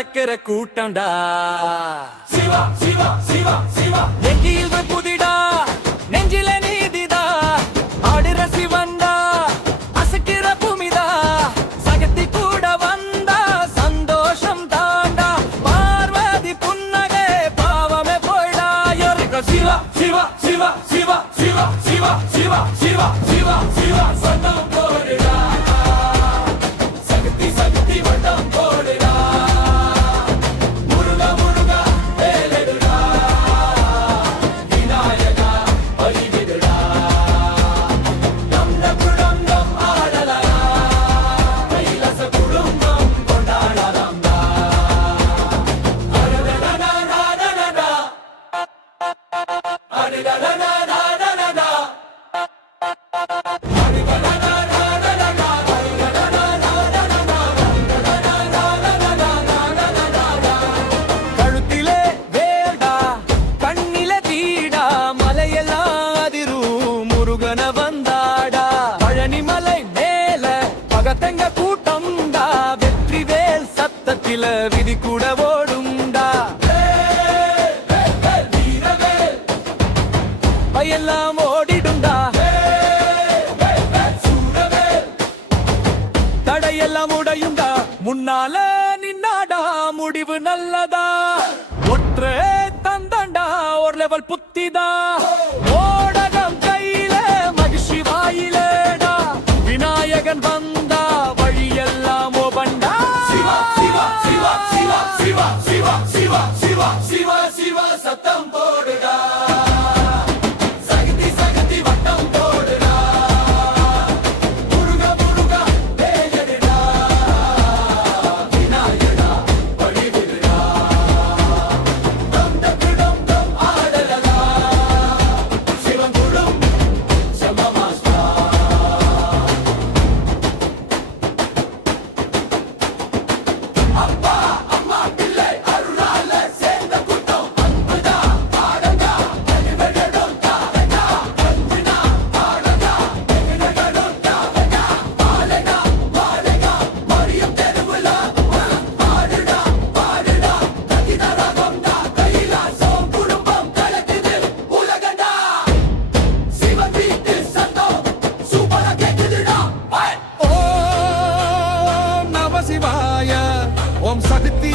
கலக்கிற கூட்டம்டா. சிவா சிவா சிவா சிவா நெஞ்சில் புதிடா, நெஞ்சில நீதிதா, ஆடுற சிவன்டா, அசைக்கிற பூமிதா, சகத்தி கூட வந்தா சந்தோஷம் தாண்டா. பார்வதி புன்னகை பாவமே போய்டா. சிவா சிவா சிவா சிவா சிவா சிவா சிவா சிவா சிவா சிவா சத்தம் போடுடா. சக்தி சக்தி வட்டம் போடுடா. முருகா முருகா வேலெடுடா. விநாயகா பலிவிடுடா. டம் டம் ஆடலா. கைலாச குடும்பம் கொண்டாடலாம்டா. அடடடடடடடடா. அடடடடடடடடா. கழுத்திலே வேடா, கண்ணில தீடா, மலையெல்லாம் அதிரும் முருகன வந்தாடா. பழனிமலை மேல பகத்தங்க கூட்டம்டா, வெற்றி வேல் சத்தத்தில விதி கூட ஓடும்டா. பயெல்லாம் ஓடிடும்டா, தடையெல்லாம் உடையும்டா. முன்னால நின்னாடா, முடிவு நல்லதா. ஒற்றை தந்தண்டா, ஒரு லெவல் புத்திதா. ஓடகம் கையில மகிழ்ச்சி வாயிலேடா. விநாயகன் வந்தா வழியெல்லாம் ஓபண்டா. சிவா சிவா சிவா சிவா சிவா சிவா சிவா சிவா சிவா சிவா சத்தம் போடுடா. சக்தி சக்தி வட்டம் போடுடா. முருகா முருகா வேலெடுடா. விநாயகா பலிவிடுடா. டம் டம் ஆடலா. சிவன் குடும் செம்மமாஸ்டா. அப்பா அம்மா பிள்ளை அருளால சேர்ந்த கூட்டம் அன்புதா ஆடங்கா அடிவெடடும் தாவகா அன்பினா ஆடங்கா எங்கடடும் தாவகா ஆலகா வாலகா மரியம் தெருவுல பாடுடா பாடுடா கதிதரகம்டா கைலாசம் குடும்பம் கலக்குது உலகண்டா. சிவன் வீட்டு சத்தம் சூப்பரா கேக்குதுடா. ஓம் நம சிவாய, ஓம் சக்தி